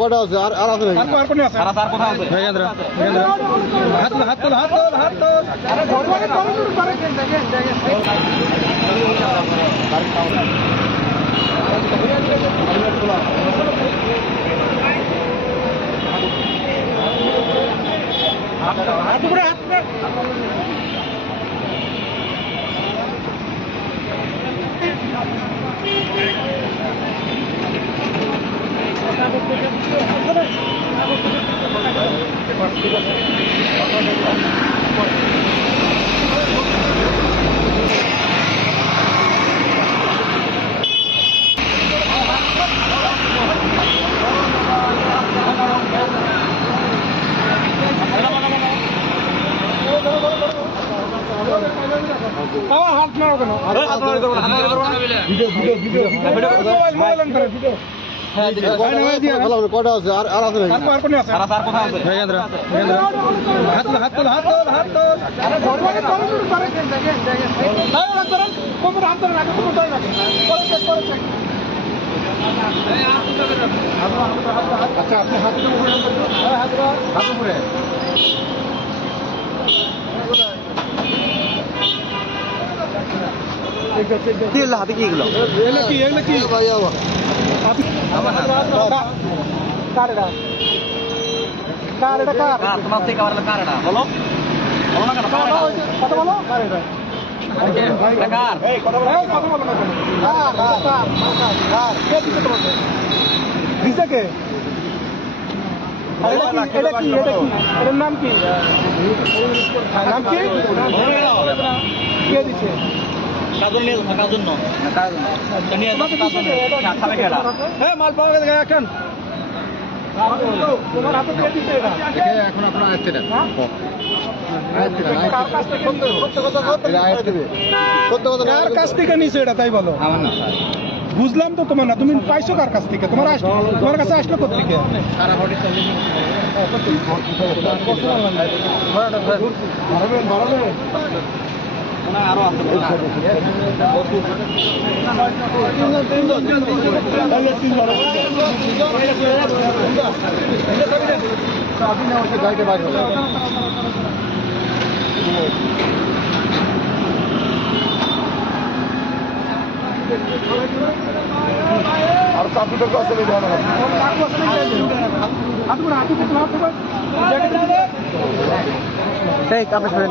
কটা আছে আর আর আছে নাকি? আর কোন আছে? আর কোথাও আছে? মহেন্দ্র হাত তোল হাত তোল হাত তোল। আরে ঘরবারে কোন শুরু করে দেখেন হাত উপরে হাত উপরে। হাত মারো কেন? হাত মারো না, ভিডিও মোবাইল অন করে ভিডিও। কটা আছে আর আর আছে নাকি? আর কোন আছে? আর কোথাও আছে? মহেন্দ্র হাত তোল হাত তোল হাত তোল। আরে ঘরবারে কোন শুরু করে দেখেন তাই হাত ধরেন কোমর হাত ধরে রাখেন কোমর ধরে রাখেন করে চেক আচ্ছা আপনি হাত উপরে হাত উপরে কি হলো হাতে কি এগুলো? এগুলো কি ভাই আবার কার এটা কার তোমার থেকে আমার কার এটা বলো বলো না কেন কার এটা কত বলো কার এটা কার এই কত বলো না কেন কার কে দিতে তোমাকে দিছে কে এটা কি এটার নাম কি কে দিছে কাজল নিয়ে থাকার জন্য নিয়ে খাবে খেলা হ্যাঁ মাল পাওয়া গেছে এখন তোমার হাতে কে দিছে এটা এখন আপনার আসছে না কার কাছ থেকে কার কাছ থেকে নিছো এটা তাই বলো আমার না বুঝলাম তো তোমার না তুমি পাইছো কার কাছ থেকে তোমার তোমার কাছে আসলো কোথা থেকে আরো আছে গাড়িতে বাইরে আর চাকরিটা তো আসলে জানা না আপনি শুনেন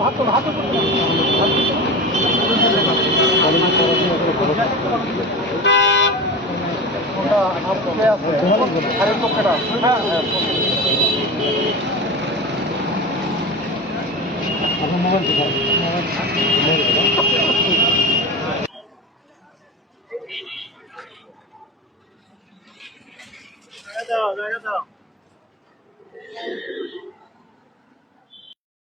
দাও